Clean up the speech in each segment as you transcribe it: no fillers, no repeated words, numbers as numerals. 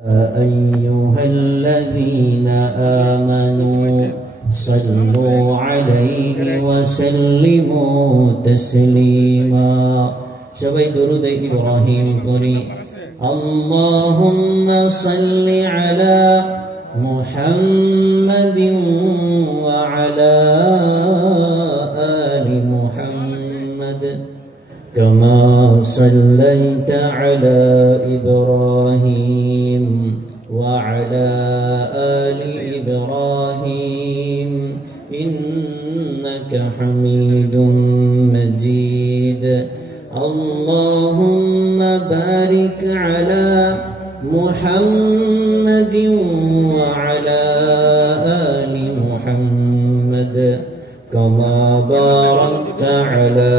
أيها الذين آمنوا صلوا عليه وسلموا تسليما সবাই দরুদ ইব্রাহিম পড়ি اللهم صل على محمد وعلى آل محمد كما صليت على إبراهيم وعلى آل إبراهيم إنك حميد مجيد اللهم بارك على محمد وعلى آل محمد كما باركت على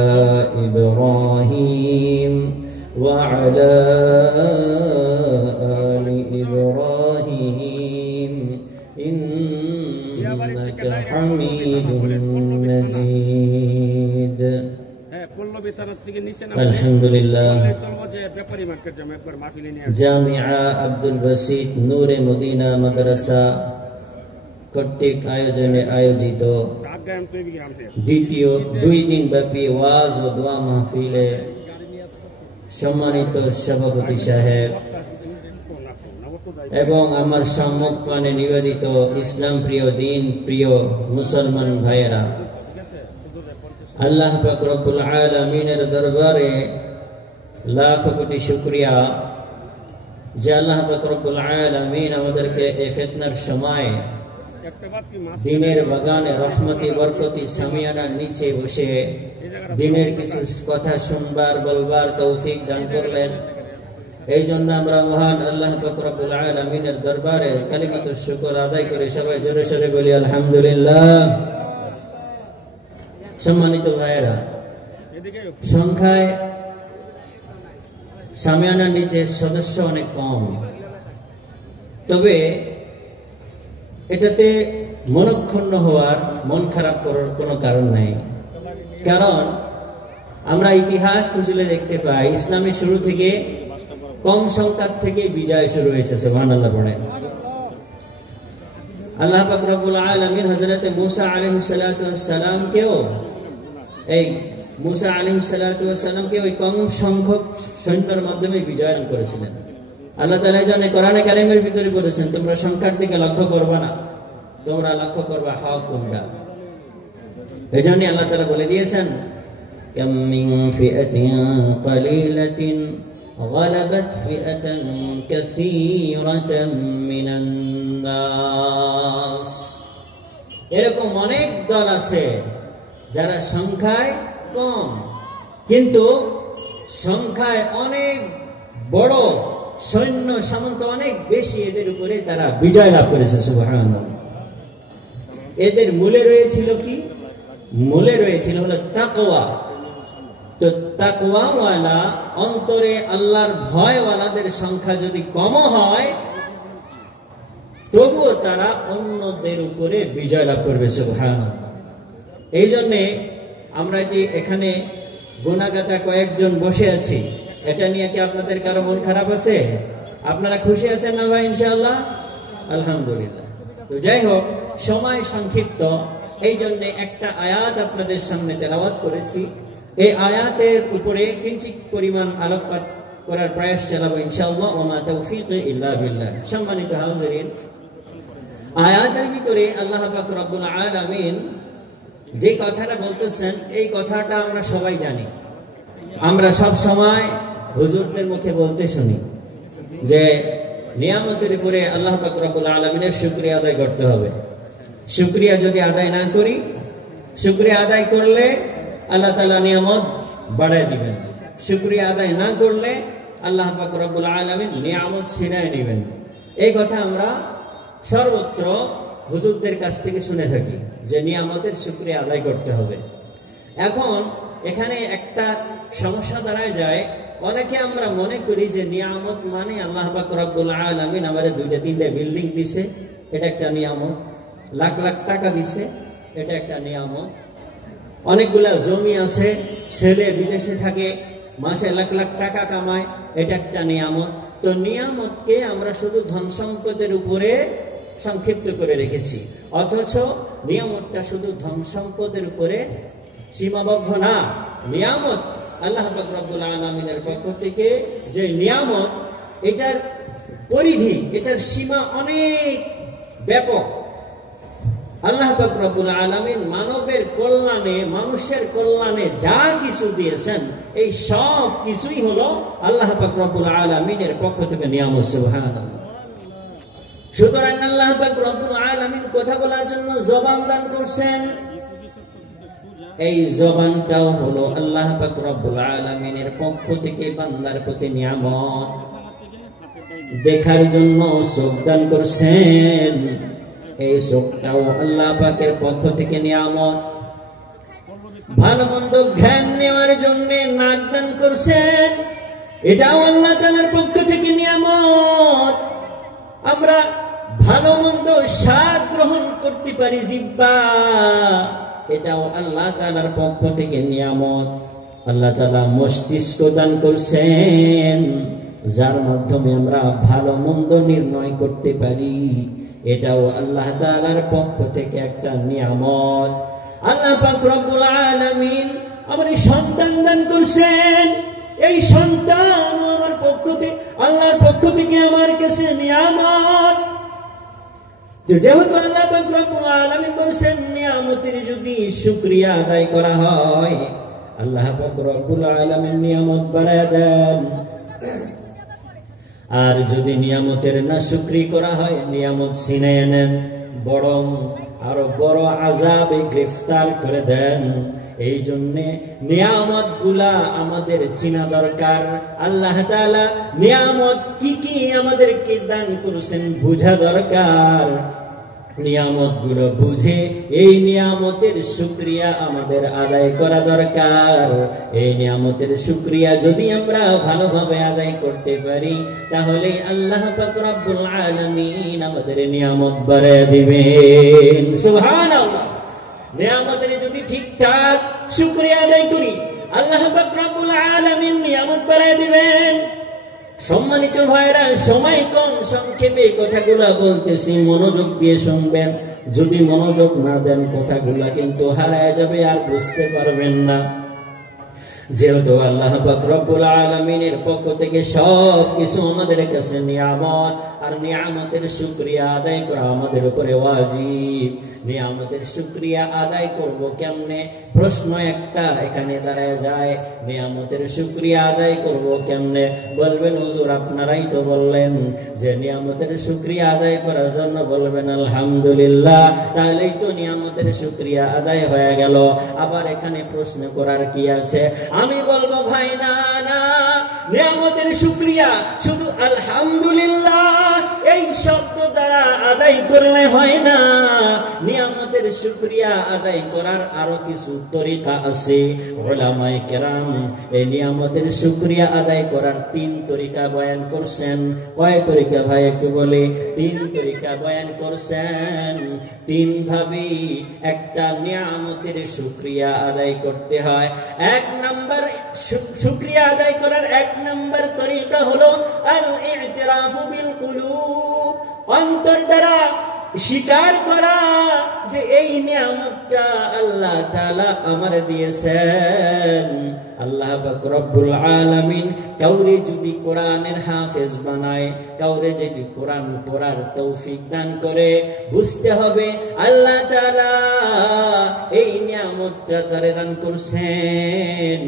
إبراهيم وعلى آل إبراهيم إنك حميد مجيد الحمد لله জামিয়া আব্দুল বাসিত নূরে মদিনা মাদ্রাসা কর্তৃক আয়োজনে আয়োজিত দ্বিতীয় 2 দিন ব্যাপী ওয়াজ ও দোয়া মাহফিলে সম্মানিত সভাপতি সাহেব এবং আমার সম্মুখপানে নিবেদিত ইসলাম প্রিয় দিন প্রিয় মুসলমান ভাইয়েরা, আল্লাহ পাক রব্বুল আলামিনের দরবারে লাখ কোটি শুকরিয়া যে আল্লাহ পাক রব্বুল আলামিন আমাদেরকে এই ফিতনার সময় দিনের বাগানে রহমতি বরকতি সামিয়ানার নিচে বসে দিনের কিছু কথা শুনবার বলবার তৌফিক দান করলেন। এই জন্য আমরা মহান আল্লাহ পাক রব্বুল আলামিনের দরবারে কালিমাতুশ শুকর আদায় করে সবাই জোরে সোরে বলি আলহামদুলিল্লাহ। সম্মানিত ভাইয়েরা, সংখ্যায় সামিয়ানার নিচে সদস্য অনেক কম, তবে এটাতে মনক্ষুণ্ণ হওয়ার, মন খারাপ করার কোনো কারণ নাই। কারণ আমরা ইতিহাস খুঁজলে দেখতে পাই ইসলামের শুরু থেকে কম সংখ্যার থেকে বিজয় শুরু হয়েছে। সুবহানাল্লাহ পড়েন। আল্লাহ পাক রব্বুল আলামিন হযরত মূসা আলাইহিস সালাতু ওয়াস সালামকেও ওই কম সংখ্যক সৈন্যের মাধ্যমে বিজয় করেছিলেন। আল্লাহ তাআলা জানে কোরআনে কারীমের ভিতরে বলেছেন তোমরা সংখ্যার দিকে লক্ষ্য করবা না, তোমরা লক্ষ্য করবা হক কোনটা। এজন্য আল্লাহ তাআলা বলে দিয়েছেন কাম মিন ফিআতিন কালিলাতিন غلبت فئة كثيرة من الناس। এরকম অনেক দল আছে যারা সংখ্যায় কম কিন্তু সংখ্যায় অনেক বড়, সৈন্য সামন্ত অনেক বেশি, এদের উপরে তারা বিজয় লাভ করেছে। সুবহানাল্লাহ। এদের মূলে রয়েছিল কি? মূলে রয়েছিল হলো তাকওয়া। তো তাকওয়াওয়ালা, অন্তরে আল্লাহর ভয়ওয়ালাদের সংখ্যা যদি কম হয় তবুও তারা অন্যদের উপরে বিজয় লাভ করবে। সুবহানাল্লাহ। এই জন্যে আমরা এখানে গুনাহগাতা কয়েকজন বসে আছি, এটা নিয়ে কি আপনাদের কারো মন খারাপ আছে? আপনারা খুশি আছেন না ভাই? ইনশাআল্লাহ, আলহামদুলিল্লাহ। তো যাই হোক, সময় সংক্ষিপ্ত, এই জন্য একটা আয়াত আপনাদের সামনে তেলাওয়াত করেছি। এই আয়াতের উপরে কিঞ্চিত পরিমাণ আলোকপাত করার প্রয়াস চালাবো ইনশাআল্লাহ। ওয়া মা তাওফীকি ইল্লা বিল্লাহ। সম্মানিত হাজিরিন, আয়াতের ভিতরে আল্লাহ পাক রব্বুল আলামিন যে কথাটা বলতেছেন এই কথাটা আমরা সবাই জানি। আমরা সব সময় হুজুরদের মুখে বলতে শুনি যে নিয়ামতের উপরে আল্লাহ পাক রব্বুল আলামিনের শুকরিয়া আদায় করতে হবে। শুকরিয়া যদি আদায় না করি, শুকরিয়া আদায় করলে আল্লাহ তাআলা নিয়ামত বাড়ায় দিবেন, শুকরিয়া আদায় না করলে আল্লাহ পাক রব্বুল আলামিন নিয়ামত ছিনায় নেবেন। এই কথা আমরা সর্বত্র হুজুরদের কাছ থেকে শুনে থাকি যে নিয়ামতের শুকরিয়া আদায় করতে হবে। এখন এখানে একটা সমস্যা দাঁড়ায় যায়, অনেকে আমরা মনে করি যে নিয়ামত মানে আল্লাহ পাক রব্বুল আলামিন আমাদের 2-3টা বিল্ডিং দিছে, এটা একটা নিয়ামত। লাখ লাখ টাকা দিছে, এটা একটা নিয়ামত। অনেকগুলা জমি আছে, ছেলে বিদেশে থাকে, মাসে লাখ লাখ টাকা কামায়, এটা একটা নিয়ামত। তো নিয়ামতকে আমরা শুধু ধন সম্পদের উপরে সংক্ষিপ্ত করে রেখেছি, অথচ নিয়ামতটা শুধু ধন সম্পদের উপরে সীমাবদ্ধ না। নিয়ামত আল্লাহ পাক রব্বুল আলামিনের পক্ষ থেকে যে নিয়ামত, এটার পরিধি, এটার সীমা অনেক ব্যাপক। আল্লাহ পাক রব্বুল আলামিন মানবের কল্যাণে, মানুষের কল্যাণে যা কিছু দিয়েছেন, এই সব কিছুই হলো আল্লাহ পাক রব্বুল আলামিনের পক্ষ থেকে নিয়ামত। সুবহানাল্লাহ। সুতরাং আল্লাহ পাক রব্বুল আলামিন কথা বলার জন্য জবান দান করছেন, এই জবানটাও হলো আল্লাহ পাক রব্বুল আলামিনের পক্ষ থেকে বান্দার প্রতি নিয়ামত। দেখার জন্য চোখ দান করছেন, এই চোখটাও আল্লাহ পাকের পক্ষ থেকে নিয়ামত। ভালো মন্দ জ্ঞান নেওয়ার জন্য নাক দান করছেন, এটাও আল্লাহ তাআলার পক্ষ থেকে নিয়ামত। আমরা ভালো মন্দ স্বাদ গ্রহণ করতে পারি জিহ্বা, এটাও আল্লাহ তাআলার পক্ষ থেকে নিয়ামত। আল্লাহ তাআলা মস্তিষ্ক দান করছেন, যার মাধ্যমে আমরা ভালো মন্দ নির্ণয় করতে পারি, এটাও আল্লাহ তাআলার পক্ষ থেকে একটা নিয়ামত। আল্লাহ পাক রব্বুল আলামিন আমার সন্তান দান করছেন, এই সন্তান আমার পক্ষ থেকে, আল্লাহর পক্ষ থেকে আমার কাছে নিয়ামত। যেহেতু আল্লাহ পাক রব্বুল আলামিন বলেছেন নিয়ামতের যদি শুকরিয়া আদায় করা হয়, আল্লাহ পাক রব্বুল আলামিন নিয়ামত বাড়ায় দেন। আর যদি নিয়ামতের না শুকরি করা হয়, নিয়ামত ছিনিয়ে নেন, বরং আরো বড় আযাবে গ্রেফতার করে দেন। এই জন্য নিয়ামত গুলা আমাদের চিনা দরকার। আল্লাহ তাআলা নিয়ামত কি কি আমাদেরকে দান করেছেন বোঝা দরকার। নিয়ামত গুলো বুঝে এই নিয়ামতের শুকরিয়া আমাদের আদায় করা দরকার। এই নিয়ামতের শুকরিয়া যদি আমরা ভালোভাবে আদায় করতে পারি, তাহলে আল্লাহ পাক রব্বুল আলামিন আমাদের নিয়ামত বাড়ায় দিবেন। সুবহানাল্লাহ। নিয়ামতের যদি ঠিকঠাক শুকরিয়া আদায় করি, আল্লাহ পাক রব্বুল আলামিন নিয়ামত বাড়ায় দিবেন। সম্মানিত ভাইরা, সময় কম, সংক্ষেপে কথাগুলা বলতেছি, মনোযোগ দিয়ে শুনবেন। যদি মনোযোগ না দেন, কথাগুলা কিন্তু হারায় যাবে, আর বুঝতে পারবেন না। যেহেতু আল্লাহ পাক রব্বুল আলামিনের পক্ষ থেকে সব কিছু আমাদের কাছে নিয়ামত, আর নিয়ামতের শুকরিয়া আদায় করা আমাদের উপরে ওয়াজিব। নিয়ামতের শুকরিয়া আদায় করব কেমনে? প্রশ্ন একটা এখানে দাঁড়ায় যায়, নিয়ামতের শুকরিয়া আদায় করব কেমনে? বলবেন হুজুর আপনারাই তো বললেন যে নিয়ামতের শুকরিয়া আদায় করার জন্য বলবেন আলহামদুলিল্লাহ, তাহলেই তো নিয়ামতের শুকরিয়া আদায় হয়ে গেল। আবার এখানে প্রশ্ন করার কি আছে? আমি বলবো ভাই না না, নিয়ামতের শুকরিয়া শুধু আলহামদুলিল্লাহ এই শব্দ দ্বারা আদায় করলে হয় না। নিয়ামতের শুকরিয়া আদায় করার আরো কিছু তরিকা আছে। উলামায়ে কেরাম এই নিয়ামতের শুকরিয়া আদায় করার 3 তরিকা বয়ান করছেন। কয় তরিকা ভাই একটু বলি? 3 তরিকা বয়ান করছেন। 3 ভাবে একটা নিয়ামতের শুকরিয়া আদায় করতে হয়। 1 নাম্বার শুকরিয়া আদায় করার 1 নাম্বার তরিকা হলো আল ইতিরাফু বিল কুলুব, অন্তর দ্বারা স্বীকার করা যে এই নিয়ামতটা আল্লাহ তাআলা আমার দিয়েছেন। আল্লাহ পাক রব্বুল আলামিন কাউরে যদি কোরআনের হাফেজ বানায়, কাউরে যদি কোরআন পড়ার তৌফিক দান করে, বুঝতে হবে আল্লাহ তাআলা এই নিয়ামতটা তারে দান করছেন।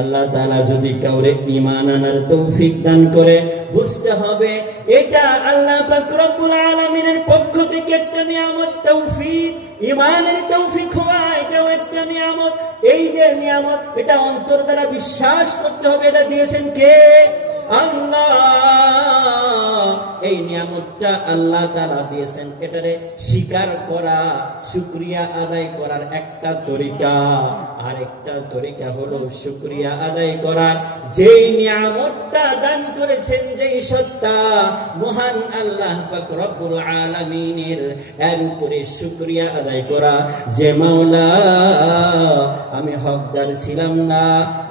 আল্লাহ তাআলা যদি কাউরে ঈমান আনার তৌফিক দান করে, বুঝতে হবে এটা আল্লাহ পাক রব্বুল আলামিনের পক্ষ থেকে একটা নিয়ামত, তৌফিক। ঈমানের তৌফিক হওয়া এটাও একটা নিয়ামত। এই যে নিয়ামত, এটা অন্তর দ্বারা বিশ্বাস করতে হবে এটা দিয়েছেন কে? আল্লাহ। এই নিয়ামতটা আল্লাহ তাআলা দিয়েছেন, এটারে স্বীকার করা, শুকরিয়া আদায় করার একটা তরিকা। আর একটা তরিকা হলো শুকরিয়া আদায় করার যেই নিয়ামতটা দান করেছেন, যেই সত্তা মহান আল্লাহ পাক রব্বুল আলামিনের, এর উপরে শুকরিয়া আদায় করা যে মাওলা আমি হকদার ছিলাম না,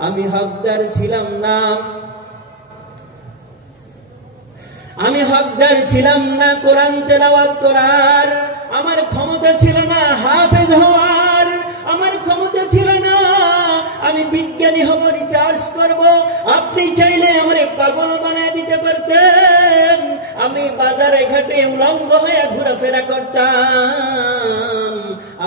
আমি হকদার ছিলাম না, আমি হকদার ছিলাম না কোরআন তেলাওয়াত করার, আমার ক্ষমতা ছিল না হাফেজ হওয়ার, আমার ক্ষমতা ছিল না আমি বিজ্ঞানী হব, রিসার্চ করব। আপনি চাইলে আমারে পাগল বানায় দিতে পারতেন, আমি বাজারে ঘাটে উলঙ্গ হয়ে ঘোরাফেরা করতাম।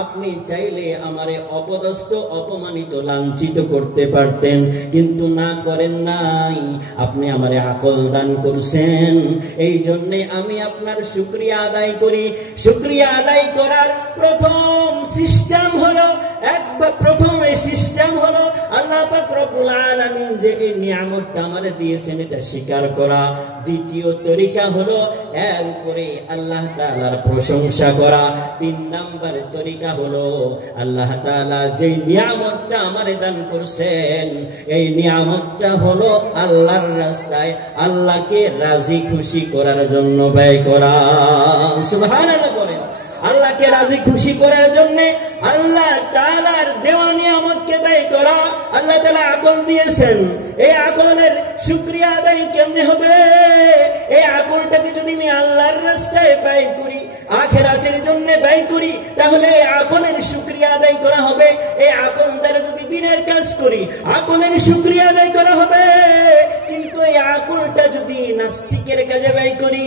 আপনি চাইলে আমারে অপদস্থ, অপমানিত, লাঞ্ছিত করতে পারতেন, কিন্তু না করেন নাই। আপনি আমারে আকল দান করছেন, এই জন্যে আমি আপনার শুকরিয়া আদায় করি। শুকরিয়া আদায় করার প্রথম সিস্টেম হলো, প্রথম সিস্টেম হলো আল্লাহ পাক রব্বুল আলামিন যে এই নিয়ামতটা আমারে দিয়েছেন এটা স্বীকার করা। দ্বিতীয় তরিকা হলো এর উপরে আল্লাহ তাআলার প্রশংসা করা। 3 নাম্বার তরিকা হলো আল্লাহ তাআলা যে নিয়ামতটা আমারে দান করছেন এই নিয়ামতটা হলো আল্লাহর রাস্তায় আল্লাহকে রাজি খুশি করার জন্য ব্যয় করা। সুবহানাল্লাহ বলেন। আল্লাহকে রাজি খুশি করার জন্য আল্লাহ তাআলার দেওয়া নিয়ামতকে ব্যয় করা। আল্লাহ তাআলা আকল দিয়েছেন, এই আকলের শুকরিয়া আদায় কেমনে হবে? এই আকলটাকে যদি আমি আল্লাহর রাস্তায় ব্যয় করি, আখিরাতের জন্য ব্যয় করি, তাহলে এই আকলের শুকরিয়া আদায় করা হবে। এই আকল দ্বারা যদি দিনের কাজ করি, আকলের শুকরিয়া আদায় করা হবে। কিন্তু এই আকলটা যদি নাস্তিকের কাজে ব্যয় করি,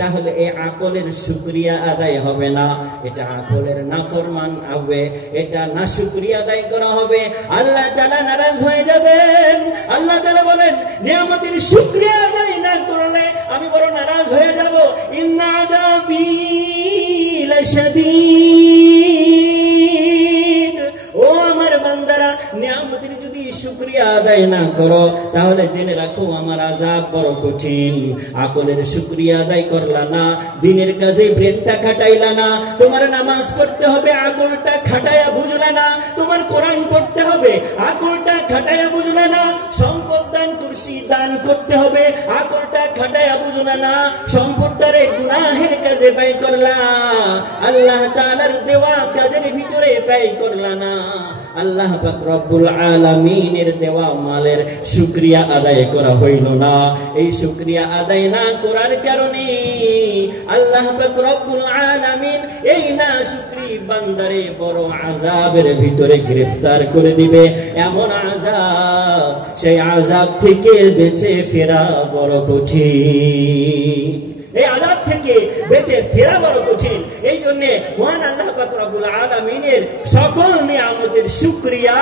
তাহলে এই আকলের শুকরিয়া আদায় হবে না, এটা আকলের নাফরমান হবে, এটা না শুকরিয়া আদায় করা হবে। আল্লাহ তাআলা নারাজ হয়ে যাবেন। আল্লাহ তাআলা বলেন, নিয়ামতের শুকরিয়া আদায় না করলে আমি বড় নারাজ হয়ে যাব। ইন্না আযাবি লাশাদীদ। ও আমার বান্দারা, নিয়ামতের যদি শুকরিয়া আদায় না করো তাহলে জেনে রাখো আমার আযাব বড় কঠিন। আকলের শুকরিয়া আদায় করলা না, দিনের কাজে ব্রেনটা খাটাইলা না, তোমার নামাজ পড়তে হবে আকলটা খাটায়া বুঝলা না, তোমার কোরআন পড়তে হবে আকলটা খাটায়া বুঝলা না, সম্পদ দান করছি দান করতে হবে আকলটা খাটায়া বুঝলা না, সম্পদটারে গুনাহের কাজে ব্যয় করলা, আল্লাহ তাআলার দেওয়া কাজের ভিতরে ব্যয় করলা না, আল্লাহ পাক রব্বুল আলামিনের দেওয়া মালের শুকরিয়া আদায় করা হইল না। এই শুকরিয়া আদায় না করার কারণে আল্লাহ পাক রব্বুল আলামিন এই না শুকরি বান্দারে বড় আযাবের ভিতরে গ্রেফতার করে দিবে। এমন আযাব, সেই আযাব থেকে বেঁচে ফেরা বড় কঠিন। এই আযাব থেকে বেঁচে ফেরা বড় কঠিন। এই জন্য মহান আল্লাহ পাক রব্বুল আলামিনের সকল নিয়ামতের শুকরিয়া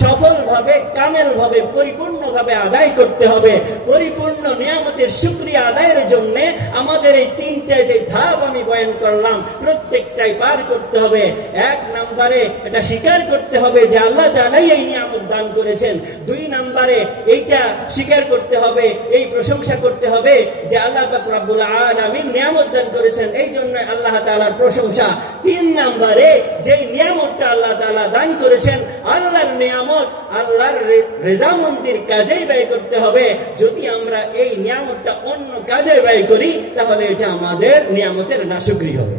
সফলভাবে, কামেলভাবে, পরিপূর্ণভাবে আদায় করতে হবে। পরিপূর্ণ নিয়ামতের শুকরিয়া আদায়ের জন্য আমাদের এই 3টে যে ধাপ আমি বয়ান করলাম প্রত্যেকটাই পার করতে হবে। 1 নম্বরে এটা স্বীকার করতে হবে যে আল্লাহ তাআলাই এই নিয়ামত দান করেছেন। 2 নম্বরে এইটা স্বীকার করতে হবে, এই প্রশংসা করতে হবে যে আল্লাহ পাক রব্বুল আলামিন নিয়ামত দান করেছেন, এই জন্য আল্লাহ তাআলার প্রশংসা। 3 নম্বরে যে নিয়ামতটা আল্লাহ তাআলা দান করেছেন, আল্লাহর নিয়ামত আল্লাহর রেজামন্দির কাজেই ব্যয় করতে হবে। যদি আমরা এই নিয়ামতটা অন্য কাজে ব্যয় করি তাহলে এটা আমাদের নিয়ামতের নাশুকরি হবে।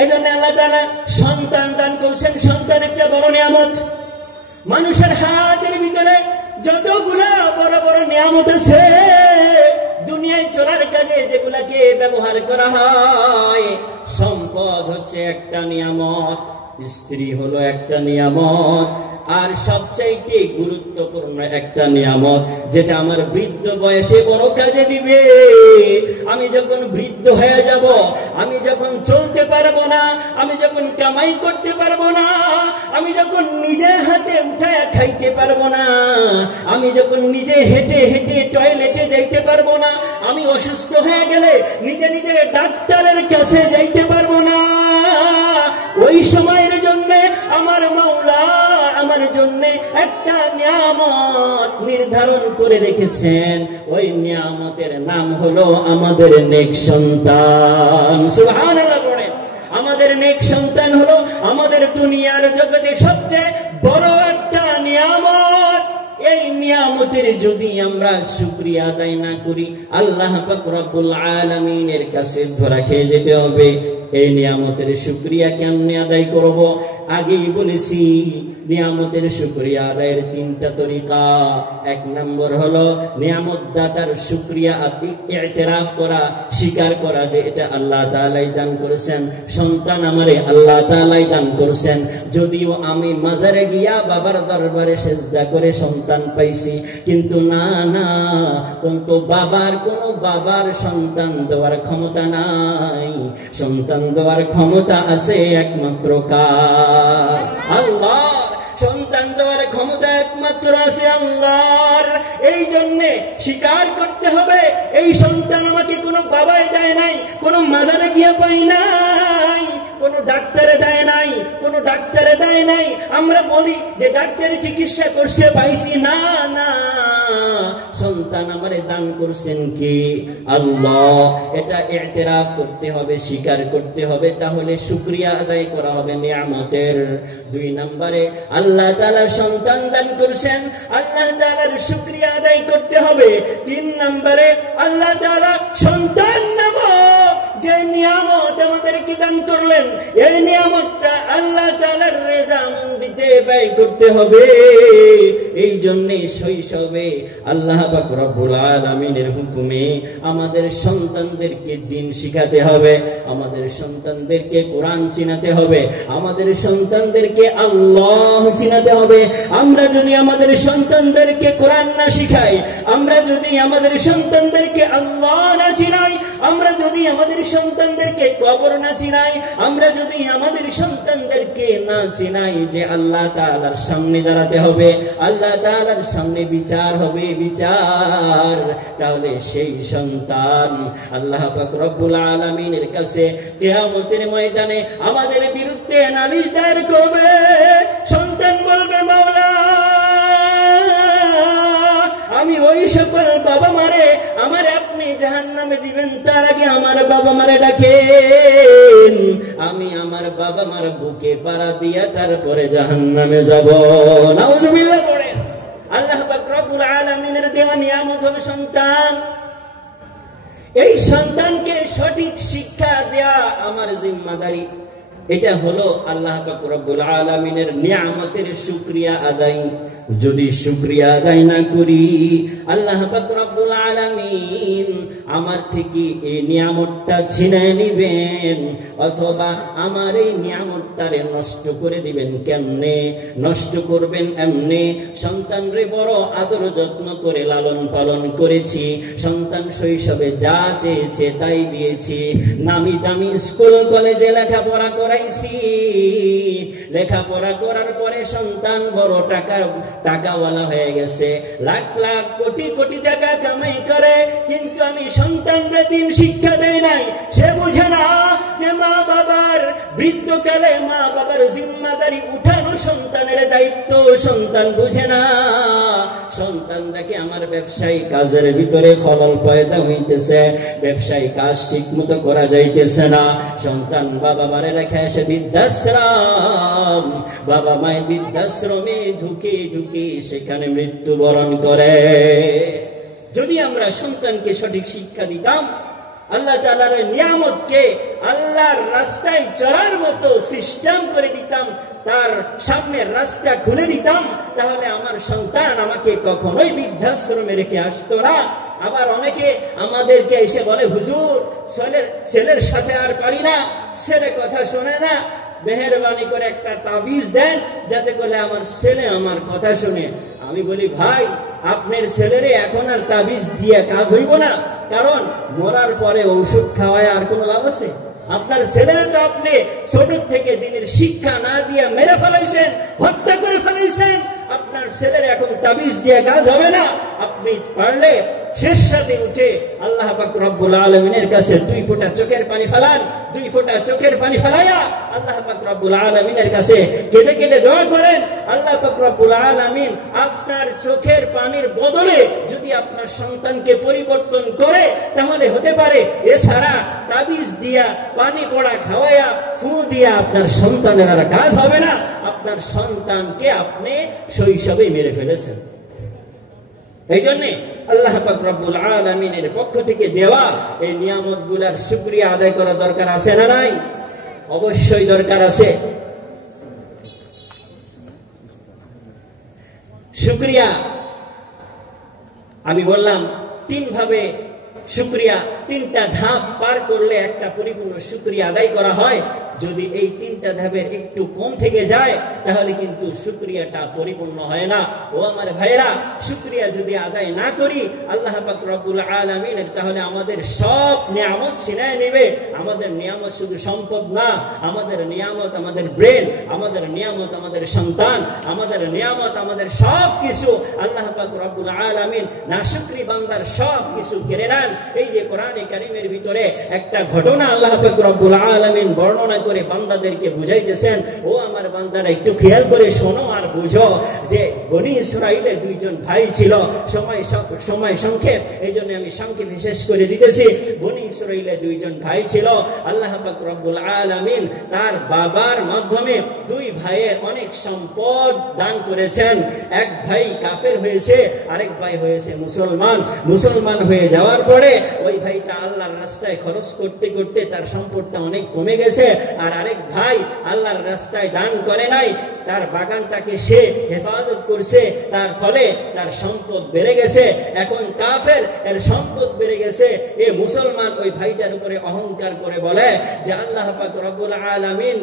এই জন্য আল্লাহ তাআলা সন্তান দান করেছেন। সন্তান একটা বড় নিয়ামত। মানুষের হাতের ভিতরে যতগুলা বড় বড় নিয়ামত আছে, দুনিয়ায় চলার কাজে যেগুলাকে ব্যবহার করা হয়, সম্পদ হচ্ছে একটা নিয়ামত, স্ত্রী হলো একটা নিয়ামত, আর সবচাইতে গুরুত্বপূর্ণ একটা নিয়ামত যেটা আমার বৃদ্ধ বয়সে বড় কাজে দিবে। আমি যখন বৃদ্ধ হয়ে যাব, আমি যখন চলতে পারবো না, আমি যখন কামাই করতে পারবো না, আমি যখন নিজের হাতে উঠায় খাইতে পারবো না, আমি যখন নিজে হেঁটে হেঁটে টয়লেটে যাইতে পারবো না, আমি অসুস্থ হয়ে গেলে নিজে নিজে ডাক্তারের কাছে যাইতে পারবো না, ওই সময়ের জন্য আমার মাওলা আমার জন্য একটা নিয়ামত নির্ধারণ করে রেখেছেন। ওই নিয়ামতের নাম হলো আমাদের নেক সন্তান। সুবহানাল্লাহ বলেন। আমাদের নেক সন্তান হলো আমাদের দুনিয়ার জগতে সবচেয়ে বড় একটা নিয়ামত। এই নিয়ামতের যদি আমরা শুকরিয়া আদায় না করি, আল্লাহ পাক রব্বুল আলামিনের কাছে ধরা খেয়ে যেতে হবে। এই নিয়ামতের শুকরিয়া কেমনে আদায় করব? আগেই বলেছি নিয়ামতের শুকরিয়া আদায়ের তিনটা তরিকা। এক নম্বর হলো নিয়ামত দাতার শুকরিয়া ইতিরাফ করা, স্বীকার করা যে এটা আল্লাহ তাআলাই দান করেছেন, সন্তান আমারে আল্লাহ তাআলাই দান করেছেন। যদিও আমি মাজারে গিয়া বাবার দরবারে সেজদা করে সন্তান পাইছি, কিন্তু না না, কিন্তু বাবার সন্তান দেওয়ার ক্ষমতা নাই। সন্তান দেওয়ার ক্ষমতা আছে একমাত্র কার? আল্লাহর। সন্তান দেওয়ার ক্ষমতা একমাত্র আছে আল্লাহর। এই জন্যে স্বীকার করতে হবে এই সন্তান আমাকে কোনো বাবাই দেয় নাই, কোনো মাজারে গিয়ে পাই নাই, কোনো ডাক্তারে দেয় নাই, কোনো ডাক্তারে দেয় নাই। আমরা বলি যে ডাক্তারে চিকিৎসা করছে পাইছি, না না, সন্তান আমারে দান করছেন কি? আল্লাহ। এটা ইতিরাফ করতে হবে, স্বীকার করতে হবে, তাহলে শুকরিয়া আদায় করা হবে নিয়ামতের। 2 নম্বরে আল্লাহ তাআলা সন্তান দান করছেন, আল্লাহ তাআলার শুকরিয়া আদায় করতে হবে। 3 নম্বরে আল্লাহ তাআলা সন্তান নামক যে নিয়ামত আমাদেরকে দান করলেন, এই নিয়ামতটা আল্লাহ তাআলার রেজামন্দিতে ব্যয় করতে হবে। এই জন্যে শৈশবে আল্লাহ পাক রব্বুল আলামিনের হুকুমে আমাদের সন্তানদেরকে দ্বীন শিখাতে হবে, আমাদের সন্তানদেরকে কোরআন চিনাতে হবে, আমাদের সন্তানদেরকে আল্লাহ চিনাতে হবে। আমরা যদি আমাদের সন্তানদেরকে কোরআন না শিখাই, আমরা যদি আমাদের সন্তানদেরকে আল্লাহ না চিনাই, আমরা যদি আমাদের সন্তানদেরকে কবর না চিনাই, আমরা যদি আমাদের সন্তানদেরকে না চিনাই যে আল্লাহ তাআলার সামনে দাঁড়াতে হবে, আল্লাহ তাআলার সামনে বিচার হবে, বিচার, তাহলে সেই সন্তান আল্লাহ পাক রব্বুল আলামিনের কাছে কিয়ামতের ময়দানে আমাদের বিরুদ্ধে নালিশ দায়ের করবে। সন্তান বলবে, মাওলা, আমি ওই সকল বাবা মারে আমার আপনি জাহান্নামে দিবেন, তার আগে আমার বাবা মারে ডাকেন, আমি আমার বাবা মার বুকে পাড়া দিয়া তারপরে জাহান্নামে যাব। নাউজুবিল্লাহ পড়েন। আল্লাহ পাক রব্বুল আলামিনের দেওয়া নিয়ামত হলো সন্তান। এই সন্তানকে সঠিক শিক্ষা দেয়া আমার জিম্মাদারি। এটা হলো আল্লাহ পাক রব্বুল আলামিনের নিয়ামতের শুকরিয়া আদায়। যদি শুকরিয়া আদায় না করি, আল্লাহ পাক রব্বুল আলামিন আমার থেকে এই নিয়ামতটা ছিনিয়ে নিবেন, অথবা আমার এই নিয়ামতটারে নষ্ট করে দিবেন। কেমনে নষ্ট করবেন? এমনে, সন্তানরে বড় আদর যত্ন করে লালন পালন করেছি, সন্তান শৈশবে যা চেয়েছে তাই দিয়েছি, নামি দামি স্কুল কলেজে লেখাপড়া করাইছি, লেখাপড়া করার পরে সন্তান বড় টাকাওয়ালা হয়ে গেছে, লাখ লাখ কোটি কোটি টাকা কামাই করে, কিন্তু আমি সন্তানরে দিন শিক্ষা দেয় নাই। সে বুঝে না যে মা বাবার বৃদ্ধকালে মা বাবার জিম্মাদারি উঠানো সন্তানের দায়িত্ব। সন্তান বুঝে না, সন্তান দেখে আমার ব্যবসায়ী কাজের ভিতরে খলল পয়দা হইতেছে, ব্যবসায়ী কাজ ঠিক মতো করা যাইতেছে না। সন্তান বাবা মারে রেখে এসে বৃদ্ধাশ্রম, বাবা মায়ের বৃদ্ধাশ্রমে ঢুকে ঢুকে সেখানে মৃত্যুবরণ করে। যদি আমরা সন্তানকে সঠিক শিক্ষা দিতাম, আল্লাহ তাআলার নিয়ামতকে আল্লাহর রাস্তায় চলার মতো সিস্টেম করে দিতাম, তার সামনের রাস্তা খুলে দিতাম, তাহলে আমার সন্তান আমাকে কখনোই বৃদ্ধাশ্রমে রেখে আসতো না। আবার অনেকে আমাদেরকে এসে বলে, হুজুর, ছেলের সাথে আর পারি না, ছেলে কথা শোনে না, মেহেরবানি করে একটা তাবিজ দেন যাতে করে আমার ছেলে আমার কথা শুনে। আমি বলি, ভাই, আপনার ছেলেরে এখন আর তাবিজ দিয়ে কাজ হইব না, কারণ মরার পরে ঔষধ খাওয়ায় আর কোনো লাভ আছে? আপনার ছেলেরা তো আপনি ছোট থেকে দিনের শিক্ষা না দিয়ে মেরে ফেলাইছেন, হত্যা করে ফেলাইছেন। আপনার ছেলের এখন তাবিজ দিয়ে কাজ হবে না। আপনি পারলে শেষ সাথে উঠে আল্লাহ পাক রব্বুল আলামিনের কাছে 2 ফোঁটা চোখের পানি ফেলান, 2 ফোঁটা চোখের পানি ফেলাইয়া আল্লাহ পাক রব্বুল আলামিনের কাছে কেঁদে কেঁদে দোয়া করেন। আল্লাহ পাক রব্বুল আলামিন আপনার চোখের পানির বদলে যদি আপনার সন্তানকে পরিবর্তন করে, তাহলে হতে পারে এছাড়া তাবিজ দিয়া পানি পড়া খাওয়াইয়া ফু দিয়া আপনার সন্তানের আর কাজ হবে না। আপনার সন্তানকে আপনি শৈশবে মেরে ফেলেছেন। এই জন্য আল্লাহ পাক রব্বুল আলামিনের পক্ষ থেকে দেওয়া এই নিয়ামতগুলোর শুকরিয়া আদায় করা দরকার আছে না নাই? অবশ্যই দরকার আছে। শুকরিয়া আমি বললাম তিন ভাবে শুকরিয়া, তিনটা ধাপ পার করলে একটা পরিপূর্ণ শুকরিয়া আদায় করা হয়। যদি এই তিনটা ধাপের একটু কম থেকে যায় তাহলে কিন্তু শুকরিয়াটা পরিপূর্ণ হয় না। ও আমার ভাইরা, শুকরিয়া যদি আদায় না করি আল্লাহ পাক রব্বুল আলামিনের, তাহলে আমাদের সব নিয়ামত ছিনায় নেবে। আমাদের নিয়ামত শুধু সম্পদ না, আমাদের নিয়ামত আমাদের ব্রেন, আমাদের নিয়ামত আমাদের সন্তান, আমাদের নিয়ামত আমাদের সব কিছু আল্লাহ পাক রব্বুল আলামিন নাশুকরি বান্দার সব কিছু কেড়ে নেন। এই যে কোরআনে কারীমের ভিতরে একটা ঘটনা আল্লাহ পাক রব্বুল আলামিন বর্ণনা করে বান্দাদেরকে বুঝাইতেছেন। ও আমার বান্দারা, একটু খেয়াল করে শোনো আর বুঝো যে বনি ইসরাইলে দুইজন ভাই ছিল। সময় সংক্ষেপ, এই জন্য আমি সংক্ষেপে শেষ করে দিতেছি। বনি ইসরাইলে দুইজন ভাই ছিল। আল্লাহ পাক রব্বুল আলামিন তার বাবার মাধ্যমে দুই ভাইয়ের অনেক সম্পদ দান করেছেন। এক ভাই কাফের হয়েছে, আরেক ভাই হয়েছে মুসলমান। মুসলমান হয়ে যাওয়ার পরে ওই ভাইটা আল্লাহর রাস্তায় খরচ করতে করতে তার সম্পদটা অনেক কমে গেছে। আর আরেক ভাই আল্লাহর রাস্তায় দান করে নাই, তার বাগানটাকে সে হেফাজত করছে, তার ফলে তার সম্পদ বেড়ে গেছে। এখন কাফের এর সম্পদ বেড়ে গেছে, এ মুসলমান ওই ভাইটার উপরে অহংকার করে বলে যে আল্লাহ পাক রব্বুল আলামিন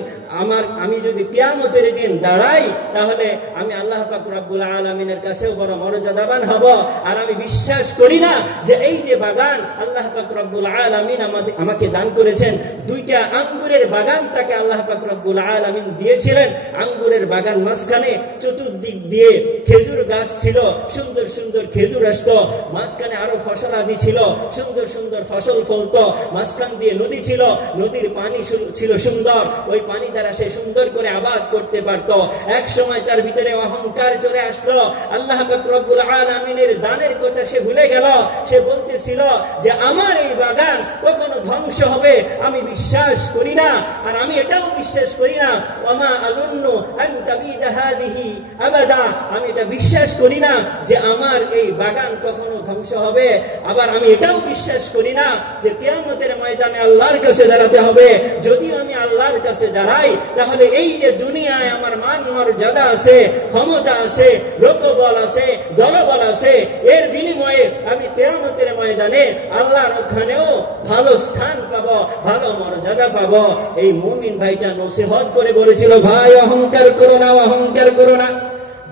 আমি যদি কিয়ামতের দিন দাঁড়াই তাহলে আমি আল্লাহ পাক রব্বুল আলামিনের কাছেও বড় মর্যাদাবান হব। আর আমি বিশ্বাস করি না যে এই যে বাগান আল্লাহ পাক রব্বুল আলামিন আমাকে দান করেছেন, দুইটা আঙ্গুরের বাগান তাকে আল্লাহ পাক রব্বুল আলামিন দিয়েছিলেন। আঙ্গুরের বাগান মাঝখানে চতুর্দিক দিয়ে খেজুর গাছ ছিল, সুন্দর সুন্দর খেজুর আসতো, মাঝখানে আরো ফসল আদি ছিল, সুন্দর সুন্দর ফসল ফলতো, মাঝখান দিয়ে নদী ছিল, নদীর পানি ছিল সুন্দর, ওই পানি দ্বারা সে সুন্দর করে আবাদ করতে পারত। এক সময় তার ভিতরে অহংকার চলে আসলো, আল্লাহ পাক রব্বুল আলামিনের দানের কথা সে ভুলে গেল। সে বলতেছিল যে আমার এই বাগান কখনো ধ্বংস হবে আমি বিশ্বাস করি না, আর আমি এটাও বিশ্বাস করি না ওয়ামা আযুন্নু আন তাবিদা হাযিহি আবাদা, আমি এটা বিশ্বাস করি না যে আমার এই বাগান কখনো ধ্বংস হবে। আবার আমি এটাও বিশ্বাস করি না যে কিয়ামতের ময়দানে আল্লাহর কাছে দাঁড়াতে হবে। যদি আমি আল্লাহর কাছে দাঁড়াই তাহলে এই যে দুনিয়ায় আমার মান মর্যাদা আছে, ক্ষমতা আছে, লোকবল আছে, দলবল আছে, এর বিনিময়ে আমি কিয়ামতের ময়দানে আল্লাহর ওখানেও ভালো স্থান পাবো, ভালো মর্যাদা পাবো। এই মুমিন ভাইটা নসিহত করে বলেছিল, ভাই অহংকার করো না, অহংকার করো না,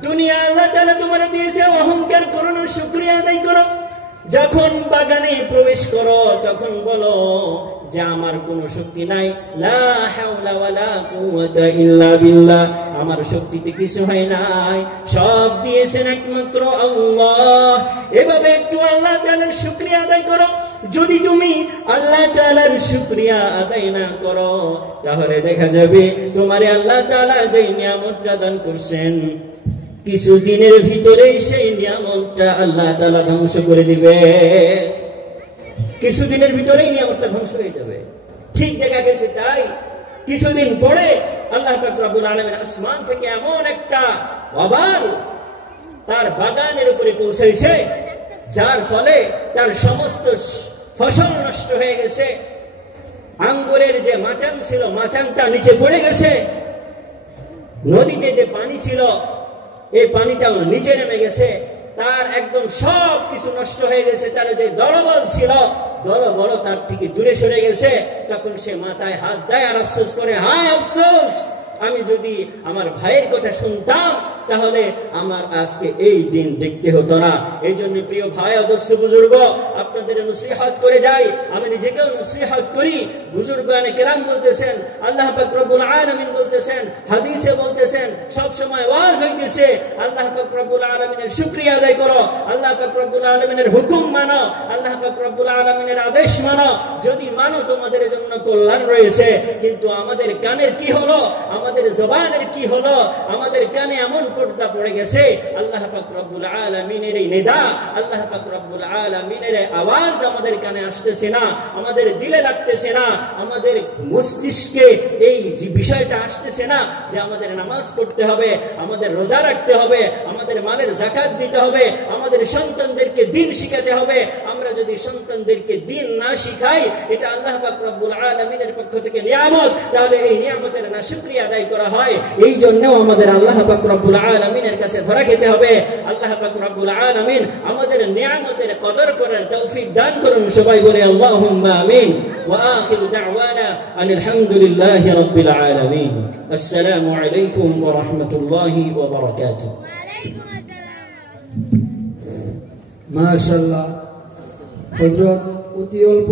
দুনিয়া আল্লাহ তাআলা তোমারে দিয়েছে, অহংকার করো না, শুকরিয়া আদায় করো। যখন বাগানে প্রবেশ করো তখন বলো যে আমার কোনো শক্তি নাই, লা হাওলা ওয়ালা কুওয়াতা ইল্লা বিল্লাহ, আমার শক্তিতে কিছু হয় নাই, সব দিয়েছেন একমাত্র আল্লাহ। এভাবে একটু আল্লাহ তাআলার শুকরিয়া আদায় করো। যদি তুমি আল্লাহ তাআলার শুকরিয়া আদায় না করো তাহলে দেখা যাবে তোমারে আল্লাহ তাআলা যে নিয়ামতটা দান করছেন কিছুদিনের ভিতরেই সেই নিয়ামতটা আল্লাহ তাআলা ধ্বংস করে দিবে। কিছুদিনের ভিতরেই নিয়ামতটা ধ্বংস হয়ে যাবে। ঠিক দেখা গেছে তাই। কিছুদিন পরে আল্লাহ পাক রব্বুল আলামিন আসমান থেকে এমন একটা ওয়াবাল তার বাগানের উপরে পৌঁছেছে যার ফলে তার সমস্ত ফসল নষ্ট হয়ে গেছে। আঙ্গুরের যে মাচান ছিল, মাচানটা নিচে পড়ে গেছে। নদীতে যে পানি ছিল এই পানিটাও নিচে নেমে গেছে। তার একদম সব কিছু নষ্ট হয়ে গেছে। তার যে দলবল ছিল, দলবল তার থেকে দূরে সরে গেছে। তখন সে মাথায় হাত দেয় আর আফসোস করে, হায় আফসোস, আমি যদি আমার ভাইয়ের কথা শুনতাম তাহলে আমার আজকে এই দিন দেখতে হতো না। এই জন্য প্রিয় ভাই, আদর্শ বুজুর্গ, আপনাদের নসিহত করে যাই, আমি নিজেকেও নসিহত করি। বুজুর্গানে কেরাম বলতেছেন, আল্লাহ পাক রব্বুল আলামিন বলতেছেন, হাদিসে বলতেছেন, সব সময় ওয়াজ হইতেছে আল্লাহ পাক রব্বুল আলামিনের শুকরিয়া আদায় করো, আল্লাহ পাক রব্বুল আলামিনের হুকুম মানো, আল্লাহ পাক রব্বুল আলামিনের আদেশ মানো। যদি মানো তোমাদের জন্য কল্যাণ রয়েছে। কিন্তু আমাদের কানের কি হলো, আমাদের জবানের কি হলো? আমাদের কানে এমন পর্দা পড়ে গেছে, আল্লাহ পাক রব্বুল আলামিনের এই নিদা, আল্লাহ পাক রব্বুল আলামিনের আওয়াজ আমাদের কানে আসতেছে না, আমাদের দিলে লাগতেছে না, আমাদের মস্তিষ্কে এই বিষয়টা আসতেছে না যে আমাদের নামাজ পড়তে হবে, আমাদের রোজা রাখতে হবে, আমাদের মালের যাকাত দিতে হবে, আমাদের সন্তানদেরকে দ্বীন শিখাতে হবে। আমরা আমরা যদি সন্তানদেরকে দিন না শিখাই, এটা আল্লাহ পাক রব্বুল আলামিনের পক্ষ থেকে নিয়ামত, তাহলে এই নিয়ামতের না শুকরিয়া আদায় করা হয়। এই জন্যও আমাদের আল্লাহ পাক রব্বুল আলামিনের কাছে ধরা খেতে হবে। আল্লাহ পাক রব্বুল আলামিন আমাদের নিয়ামতের কদর করার তৌফিক দান করুন। সবাই বলে আল্লাহুম্মা আমিন। ওয়া আখিরু দাওয়ানা আনিল হামদুলিল্লাহি রাব্বিল আলামিন। আসসালামু আলাইকুম ওয়া রাহমাতুল্লাহি ওয়া বারাকাতুহু। ওয়া আলাইকুম আসসালাম। মাশাআল্লাহ, হযরত অতি অল্প